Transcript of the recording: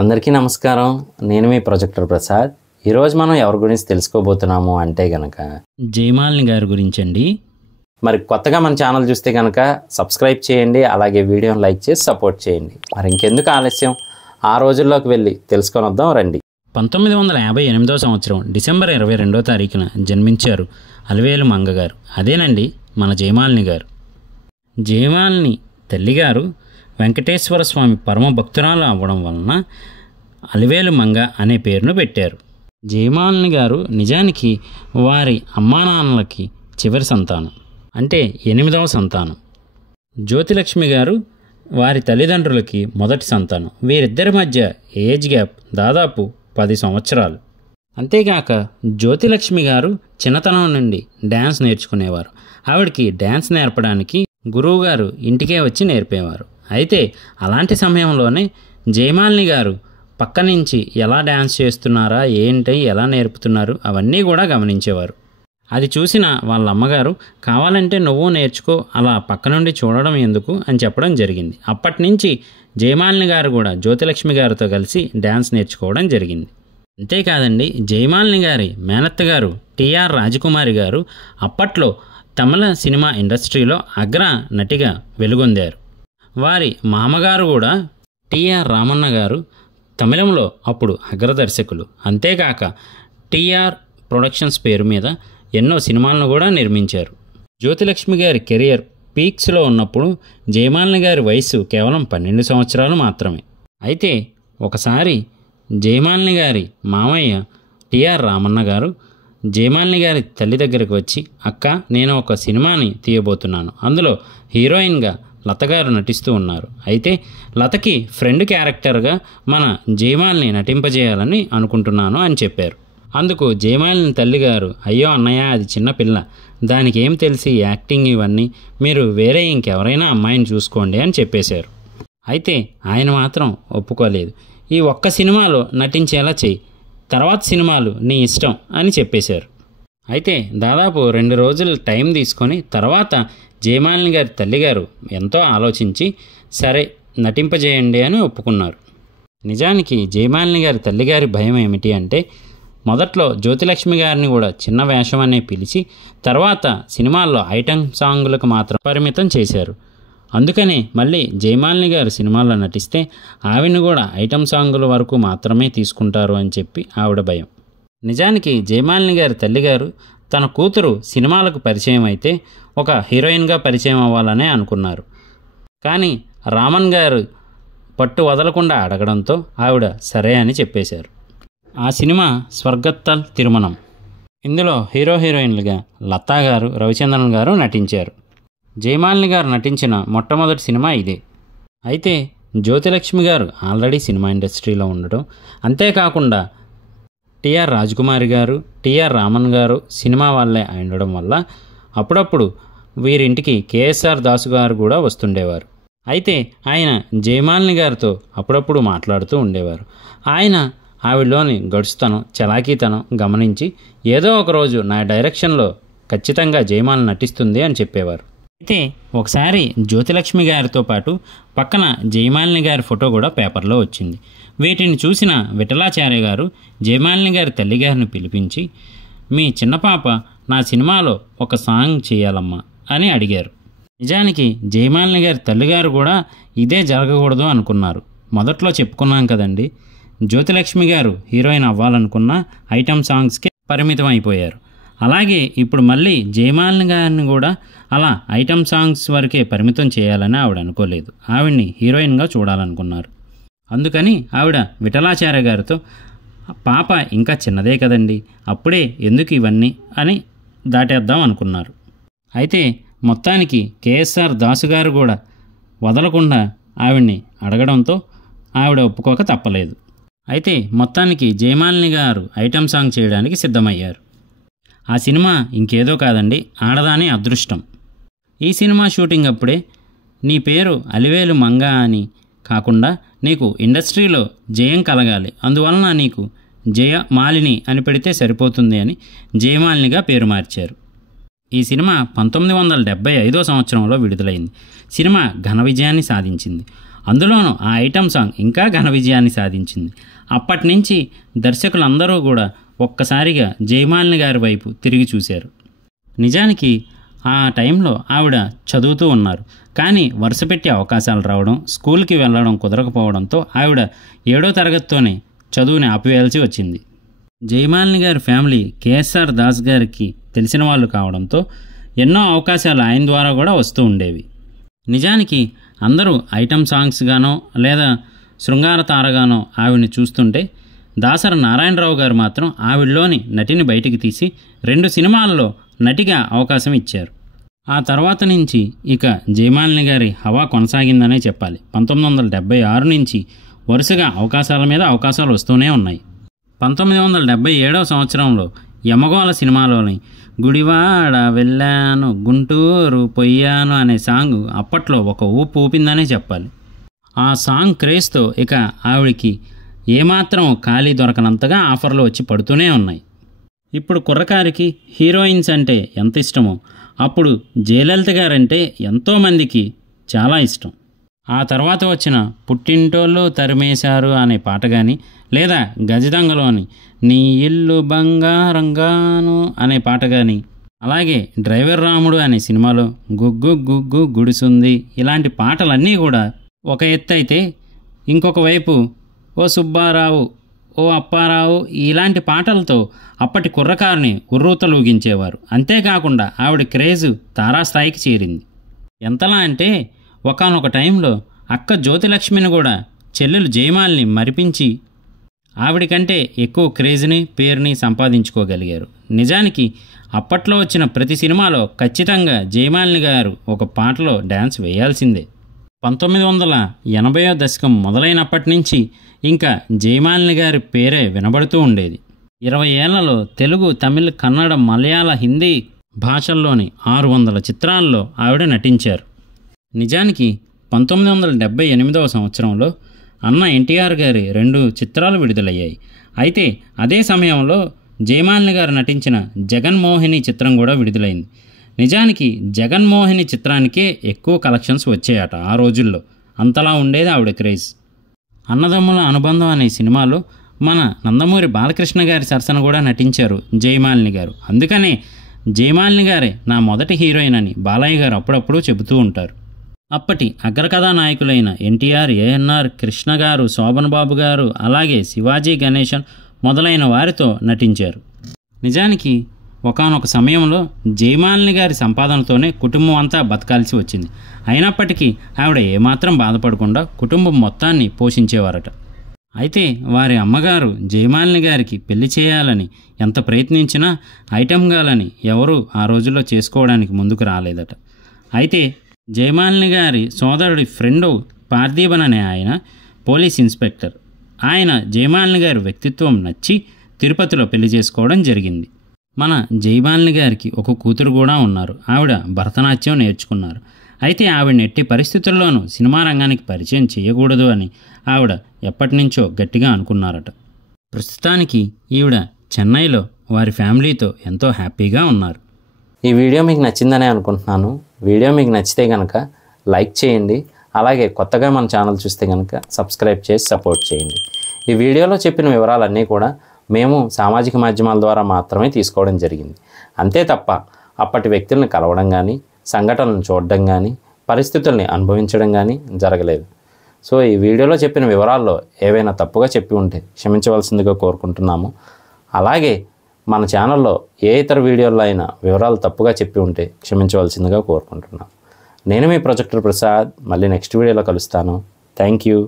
అందరికీ నమస్కారం. నేను మీ ప్రొజెక్టర్ ప్రసాద్. ఈరోజు మనం ఎవరి గురించి తెలుసుకోబోతున్నాము అంటే కనుక జయమాలిని గారి గురించి అండి. మరి కొత్తగా మన ఛానల్ చూస్తే కనుక సబ్స్క్రైబ్ చేయండి, అలాగే వీడియోని లైక్ చేసి సపోర్ట్ చేయండి. మరి ఇంకెందుకు ఆలస్యం, ఆ రోజుల్లోకి వెళ్ళి తెలుసుకొని వద్దాం రండి. 1958 సంవత్సరం డిసెంబర్ 22వ తారీఖున జన్మించారు అలివేలు మంగ గారు. అదేనండి మన జయమాలిని గారు. జయమాలిని తల్లిగారు వెంకటేశ్వర స్వామి పరమ భక్తురాలు అవ్వడం వలన అలివేలు మంగ అనే పేరును పెట్టారు. జయమాలిని గారు నిజానికి వారి అమ్మానాన్నలకి చివరి సంతానం, అంటే 8వ సంతానం. జ్యోతిలక్ష్మి గారు వారి తల్లిదండ్రులకి మొదటి సంతానం. వీరిద్దరి మధ్య ఏజ్ గ్యాప్ దాదాపు 10 సంవత్సరాలు. అంతేగాక జ్యోతిలక్ష్మి గారు చిన్నతనం నుండి డ్యాన్స్ నేర్చుకునేవారు. ఆవిడకి డ్యాన్స్ నేర్పడానికి గురువుగారు ఇంటికే వచ్చి నేర్పేవారు. అయితే అలాంటి సమయంలోనే జయమాలిని గారు పక్క నుంచి ఎలా డ్యాన్స్ చేస్తున్నారా, ఏంటి, ఎలా నేర్పుతున్నారు అవన్నీ కూడా గమనించేవారు. అది చూసిన వాళ్ళ అమ్మగారు కావాలంటే నువ్వు నేర్చుకో, అలా పక్క నుండి చూడడం ఎందుకు అని చెప్పడం జరిగింది. అప్పటి నుంచి జయమాలిని గారు కూడా జ్యోతిలక్ష్మి గారితో కలిసి డ్యాన్స్ నేర్చుకోవడం జరిగింది. అంతేకాదండి, జయమాలిని గారి మేనత్త గారు టిఆర్ రాజకుమారి గారు అప్పట్లో తమిళ సినిమా ఇండస్ట్రీలో అగ్ర నటిగా వెలుగొందారు. వారి మామగారు కూడా టిఆర్ రామన్న గారు తమిళంలో అప్పుడు అగ్రదర్శకులు. అంతేకాక టిఆర్ ప్రొడక్షన్స్ పేరు మీద ఎన్నో సినిమాలను కూడా నిర్మించారు. జ్యోతిలక్ష్మి గారి కెరియర్ పీక్స్లో ఉన్నప్పుడు జయమాలిని గారి వయసు కేవలం 12 సంవత్సరాలు మాత్రమే. అయితే ఒకసారి జయమాలిని గారి మామయ్య టిఆర్ రామన్న గారు జయమాలిని గారి తల్లి దగ్గరికి వచ్చి, అక్క, నేను ఒక సినిమాని తీయబోతున్నాను, అందులో హీరోయిన్గా లత గారు నటిస్తూ ఉన్నారు. అయితే లతకి ఫ్రెండ్ క్యారెక్టర్గా మన జయమాలిని నటింపజేయాలని అనుకుంటున్నాను అని చెప్పారు. అందుకు జయమాలిని తల్లిగారు, అయ్యో అన్నయ్య, అది చిన్న పిల్ల, దానికి ఏం తెలిసి యాక్టింగ్ ఇవన్నీ, మీరు వేరే ఇంకెవరైనా అమ్మాయిని చూసుకోండి అని చెప్పేశారు. అయితే ఆయన మాత్రం ఒప్పుకోలేదు. ఈ ఒక్క సినిమాలో నటించేలా చెయ్యి, తర్వాత సినిమాలు నీ ఇష్టం అని చెప్పేశారు. అయితే దాదాపు 2 రోజులు టైం తీసుకొని తర్వాత జయమాలిని గారి తల్లిగారు ఎంతో ఆలోచించి సరే నటింపజేయండి అని ఒప్పుకున్నారు. నిజానికి జయమాలిని గారి తల్లిగారి భయం ఏమిటి అంటే, మొదట్లో జ్యోతిలక్ష్మి గారిని కూడా చిన్న వేషం అనే పిలిచి తర్వాత సినిమాల్లో ఐటెం సాంగులకు మాత్రం పరిమితం చేశారు. అందుకనే మళ్ళీ జయమాలిని గారు సినిమాల్లో నటిస్తే ఆవిడని కూడా ఐటెం సాంగుల వరకు మాత్రమే తీసుకుంటారు అని చెప్పి ఆవిడ భయం. నిజానికి జయమాలిని గారి తల్లిగారు తన కూతురు సినిమాలకు పరిచయం అయితే ఒక హీరోయిన్గా పరిచయం అవ్వాలనే అనుకున్నారు. కానీ రామన్ గారు పట్టు వదలకుండా అడగడంతో ఆవిడ సరే అని చెప్పేశారు. ఆ సినిమా స్వర్గత్తల్ తిరుమణం. ఇందులో హీరోయిన్లుగా లతా గారు, రవిచంద్రన్ గారు నటించారు. జయమాలిని గారు నటించిన మొట్టమొదటి సినిమా ఇదే. అయితే జ్యోతిలక్ష్మి గారు ఆల్రెడీ సినిమా ఇండస్ట్రీలో ఉండడం, అంతేకాకుండా టిఆర్ రాజకుమారి గారు, టిఆర్ రామన్ గారు సినిమా వాళ్ళే ఉండడం వల్ల అప్పుడప్పుడు వీరింటికి కేఎస్ఆర్ దాసు గారు కూడా వస్తుండేవారు. అయితే ఆయన జయమాలిని గారితో అప్పుడప్పుడు మాట్లాడుతూ ఉండేవారు. ఆయన ఆవిడలోని గడుస్తనం, చలాకీతనం గమనించి ఏదో ఒకరోజు నా డైరెక్షన్లో ఖచ్చితంగా జయమాలిని నటిస్తుంది అని చెప్పేవారు. అయితే ఒకసారి జ్యోతిలక్ష్మి గారితో పాటు పక్కన జయమాలిని గారి ఫోటో కూడా పేపర్లో వచ్చింది. వీటిని చూసిన విఠలాచార్య గారు జయమాలిని గారి తల్లిగారిని పిలిపించి, మీ చిన్న పాప నా సినిమాలో ఒక సాంగ్ చేయాలమ్మా అని అడిగారు. నిజానికి జయమాలిని గారి తల్లిగారు కూడా ఇదే జరగకూడదు అనుకున్నారు. మొదట్లో చెప్పుకున్నాం కదండి, జ్యోతిలక్ష్మి గారు హీరోయిన్ అవ్వాలనుకున్న ఐటమ్ సాంగ్స్కే పరిమితం అయిపోయారు. అలాగే ఇప్పుడు మళ్ళీ జయమాలిని గారిని కూడా అలా ఐటమ్ సాంగ్స్ వరకే పరిమితం చేయాలని ఆవిడ అనుకోలేదు. ఆవిడ్ని హీరోయిన్గా చూడాలనుకున్నారు. అందుకని ఆవిడ విఠలాచార్య గారితో, పాప ఇంకా చిన్నదే కదండి, అప్పుడే ఎందుకు ఇవన్నీ అని దాటేద్దాం అనుకున్నారు. అయితే మొత్తానికి కేఎస్ఆర్ దాసు గారు కూడా వదలకుండా ఆవిడ్ని అడగడంతో ఆవిడ ఒప్పుకోక తప్పలేదు. అయితే మొత్తానికి జయమాలిని గారు ఐటమ్ సాంగ్ చేయడానికి సిద్ధమయ్యారు. ఆ సినిమా ఇంకేదో కాదండి, ఆడదాని అదృష్టం. ఈ సినిమా షూటింగ్ అప్పుడే నీ పేరు అలివేలు మంగ అని కాకుండా నీకు ఇండస్ట్రీలో జయం కలగాలి, అందువలన నీకు జయమాలిని అని పెడితే సరిపోతుంది అని జయమాలినిగా పేరు మార్చారు. ఈ సినిమా 1975 సంవత్సరంలో విడుదలైంది. సినిమా ఘన విజయాన్ని సాధించింది. అందులోనూ ఆ ఐటమ్ సాంగ్ ఇంకా ఘన విజయాన్ని సాధించింది. అప్పటి నుంచి దర్శకులందరూ కూడా ఒక్కసారిగా జయమాలిని గారి వైపు తిరిగి చూశారు. నిజానికి ఆ టైంలో ఆవిడ చదువుతూ ఉన్నారు. కానీ వరుసపెట్టి అవకాశాలు రావడం, స్కూల్కి వెళ్ళడం కుదరకపోవడంతో ఆవిడ 7వ తరగతితోనే చదువుని ఆపివేయాల్సి వచ్చింది. జయమాలిని గారి ఫ్యామిలీ కేఎస్ఆర్ దాస్ గారికి తెలిసిన వాళ్ళు కావడంతో ఎన్నో అవకాశాలు ఆయన ద్వారా కూడా వస్తూ ఉండేవి. నిజానికి అందరూ ఐటమ్ సాంగ్స్గానో లేదా శృంగార తారగానో ఆవిడని చూస్తుంటే దాసరి నారాయణరావు గారు మాత్రం ఆవిడలోని నటిని బయటికి తీసి 2 సినిమాల్లో నటిగా అవకాశం ఇచ్చారు. ఆ తర్వాత నుంచి ఇక జయమాలిని గారి హవా కొనసాగిందనే చెప్పాలి. 1976 నుంచి వరుసగా అవకాశాల మీద అవకాశాలు వస్తూనే ఉన్నాయి. 1977వ సంవత్సరంలో యమగోళ సినిమాలోని గుడివాడ వెళ్ళాను గుంటూరు పొయ్యాను అనే సాంగ్ అప్పట్లో ఒక ఊపు ఊపిందనే చెప్పాలి. ఆ సాంగ్ క్రేజ్తో ఇక ఆవిడికి ఏమాత్రం ఖాళీ దొరకనంతగా ఆఫర్లు వచ్చి పడుతూనే ఉన్నాయి. ఇప్పుడు కుర్రకారికి హీరోయిన్స్ అంటే ఎంత ఇష్టమో అప్పుడు జయలలిత గారంటే ఎంతోమందికి చాలా ఇష్టం. ఆ తర్వాత వచ్చిన పుట్టింటోళ్ళు తరిమేశారు అనే పాట కానీ లేదా గజదంగలోని నీ ఇల్లు బంగారంగాను అనే పాట కానీ, అలాగే డ్రైవర్ రాముడు అనే సినిమాలో గుగ్గు గుగ్గు గుడిసుంది ఇలాంటి పాటలన్నీ కూడా ఒక ఎత్తు అయితే, ఇంకొక వైపు ఓ సుబ్బారావు ఓ అప్పారావు ఇలాంటి పాటలతో అప్పటి కుర్రకారుని ఉర్రూతలూగించేవారు. అంతేకాకుండా ఆవిడ క్రేజు తారాస్థాయికి చేరింది. ఎంతలా అంటే ఒకానొక టైంలో అక్క జ్యోతిలక్ష్మిని కూడా చెల్లెలు జయమాలిని మరిపించి ఆవిడికంటే ఎక్కువ క్రేజ్ని పేరుని సంపాదించుకోగలిగారు. నిజానికి అప్పట్లో వచ్చిన ప్రతి సినిమాలో ఖచ్చితంగా జయమాలిని గారు ఒక పాటలో డ్యాన్స్ వేయాల్సిందే. 1980వ దశకం మొదలైనప్పటి నుంచి ఇంకా జయమాలిని గారి పేరే వినబడుతూ ఉండేది. 20 ఏళ్లలో తెలుగు, తమిళ్, కన్నడ, మలయాళ, హిందీ భాషల్లోని 600 చిత్రాల్లో ఆవిడ నటించారు. నిజానికి 1978వ సంవత్సరంలో అన్న ఎన్టీఆర్ గారి 2 చిత్రాలు విడుదలయ్యాయి. అయితే అదే సమయంలో జయమాలిని గారు నటించిన జగన్మోహిని చిత్రం కూడా విడుదలైంది. నిజానికి జగన్మోహిని చిత్రానికే ఎక్కువ కలెక్షన్స్ వచ్చాయట ఆ రోజుల్లో. అంతలా ఉండేది ఆవిడ క్రేజ్. అన్నదమ్ముల అనుబంధం అనే సినిమాలో మన నందమూరి బాలకృష్ణ గారి సరసన కూడా నటించారు జయమాలిని గారు. అందుకనే జయమాలిని గారే నా మొదటి హీరోయిన్ అని బాలయ్య గారు అప్పుడప్పుడు చెబుతూ ఉంటారు. అప్పటి అగ్రకథానాయకులైన ఎన్టీఆర్, ఏఎన్ఆర్, కృష్ణ గారు, శోభన్ బాబు గారు, అలాగే శివాజీ గణేశన్ మొదలైన వారితో నటించారు. నిజానికి ఒకానొక సమయంలో జయమాలిని గారి సంపాదనతోనే కుటుంబం అంతా బతకాల్సి వచ్చింది. అయినప్పటికీ ఆవిడ ఏమాత్రం బాధపడకుండా కుటుంబం మొత్తాన్ని పోషించేవారట. అయితే వారి అమ్మగారు జయమాలిని గారికి పెళ్లి చేయాలని ఎంత ప్రయత్నించినా ఐటమ్ గాలని ఎవరూ ఆ రోజుల్లో చేసుకోవడానికి ముందుకు రాలేదట. అయితే జయమాలిని గారి సోదరుడి ఫ్రెండు పార్థిబన్ అనే ఆయన పోలీస్ ఇన్స్పెక్టర్. ఆయన జయమాలిని గారి వ్యక్తిత్వం నచ్చి తిరుపతిలో పెళ్లి చేసుకోవడం జరిగింది. మన జయమాలిని గారికి ఒక కూతురు కూడా ఉన్నారు. ఆవిడ భరతనాట్యం నేర్చుకున్నారు. అయితే ఆవిడని ఎట్టి పరిస్థితుల్లోనూ సినిమా రంగానికి పరిచయం చేయకూడదు అని ఆవిడ ఎప్పటి నుంచో గట్టిగా అనుకున్నారట. ప్రస్తుతానికి ఈవిడ చెన్నైలో వారి ఫ్యామిలీతో ఎంతో హ్యాపీగా ఉన్నారు. ఈ వీడియో మీకు నచ్చిందనే అనుకుంటున్నాను. వీడియో మీకు నచ్చితే కనుక లైక్ చేయండి. అలాగే కొత్తగా మన ఛానల్ చూస్తే కనుక సబ్స్క్రైబ్ చేసి సపోర్ట్ చేయండి. ఈ వీడియోలో చెప్పిన వివరాలన్నీ కూడా మేము సామాజిక మాధ్యమాల ద్వారా మాత్రమే తీసుకోవడం జరిగింది. అంతే తప్ప అప్పటి వ్యక్తులను కలవడం కానీ, సంఘటనలను చూడడం కానీ, పరిస్థితుల్ని అనుభవించడం కానీ జరగలేదు. సో ఈ వీడియోలో చెప్పిన వివరాల్లో ఏవైనా తప్పుగా చెప్పి ఉంటే క్షమించవలసిందిగా కోరుకుంటున్నాము. అలాగే మన ఛానల్లో ఏ ఇతర వీడియోల్లో అయినా వివరాలు తప్పుగా చెప్పి ఉంటే క్షమించవలసిందిగా కోరుకుంటున్నాను. నేను మీ ప్రొజెక్టర్ ప్రసాద్. మళ్ళీ నెక్స్ట్ వీడియోలో కలుస్తాను. Thank you.